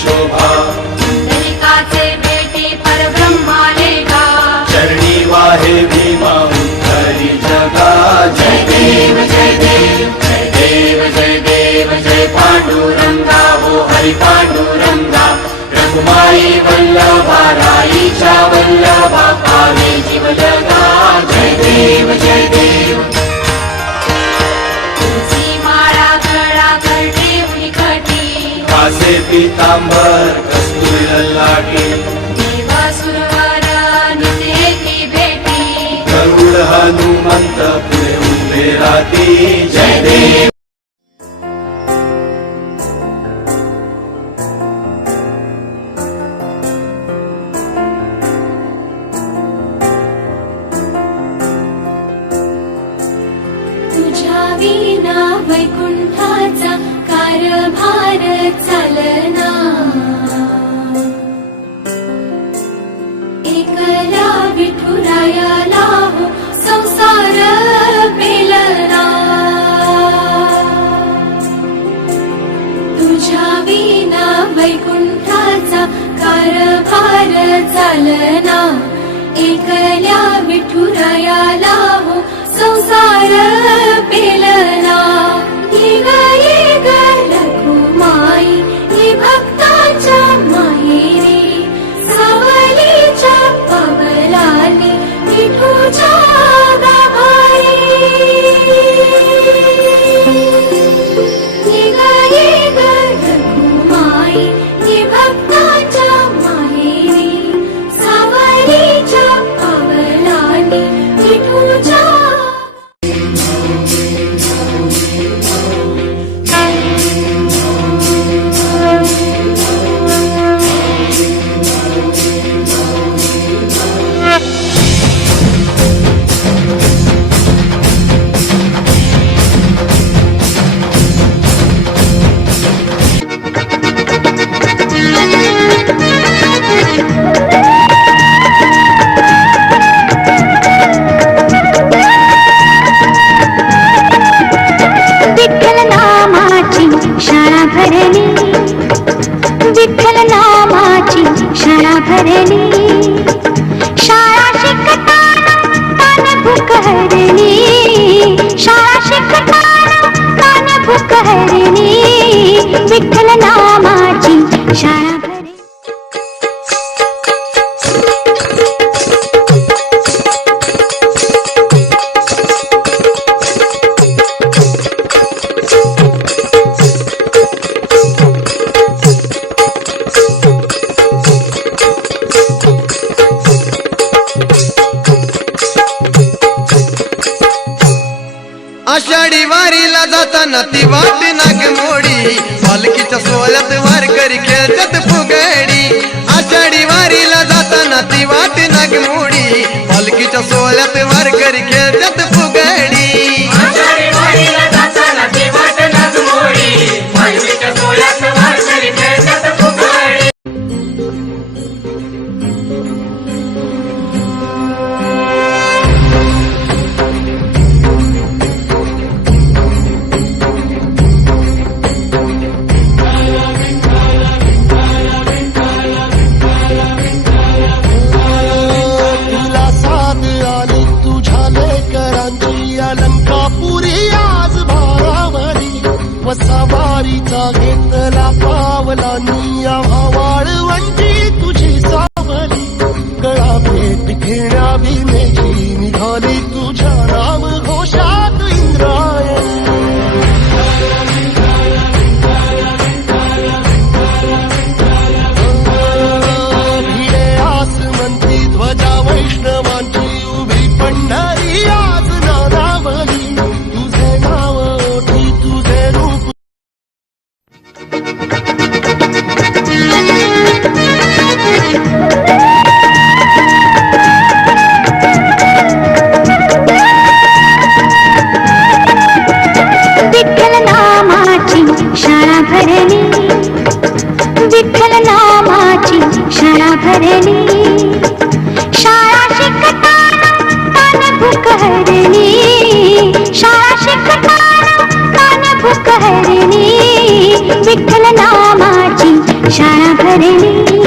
शोभा दलिकाचे बेटी परब्रह्माले गा चरणी वाहे भीमा उद्धरी जगा जय देव जय देव जय देव जय देव जय पांडुरंगा हो हरी पांडुरंगा रघुमाई वल्लभा राईच्या वल्लभा पावे जीव जगा जय देव जय देव तुळशी माळा गळा करते उलखटी कासे पीतांबर कस्तुरी ललाटी देव सुरवर नित्य ती भेटी गरुड हनुमंत पुढे उभे राहती जय देव तुझ्या विना वैकुंठाचा कारभार चालना एकला विठुरायाला हो संसार पेलना तुझ्या विना वैकुंठाचा कारभार चालना एकल्या विठुरायाला हो संसार पेलना ये ग रघुमाई ये भक्ताच्या माहेरी सावलीच्या पवलाली विठूच्या गाभारी ये ग रघुमाई ये भक्ताच्या माहेरी सावलीच्या पवलाली विठूच्या शाळा भरली विठ्ठल नामाची शाळा भरली शाळा शिकताना तान भूक हरली शाळा शिकताना तान भूक हरली विठ्ठल नामाची शाळा भरली आषाढी वारीला जाताना ती वाट नागमोडी पालखीच्या सोहळ्यात वारकरी खेळतात फुगडी आषाढी वारीला जाताना ती वाट नागमोडी पालखीच्या सोहळ्यात वारकरी खेळतात फुगडी आषाढी वारीला जाताना ती वाट नागमोडी पालखीच्या सोहळ्यात वारकरी खेळतात फुगडी वसावारीचा घेतला पावला निया वाळवंटी तुझी सावली गळा भेट घेण्या भीमेची निघाली तुझ्या नाम घोषात इंद्रायणी भिडे आसमंती ध्वजा वैष्णवांची उभी पंढरी आज नानावली तुझे नाव ओठी तुझे रूप विठ्ठल नामाची शाळा भरली विठ्ठल नामाची शाळा भरली शाळा शिकताना तान भूक हरली शाळा शिकताना तान भूक हरली विठ्ठल नामाची शाळा भरली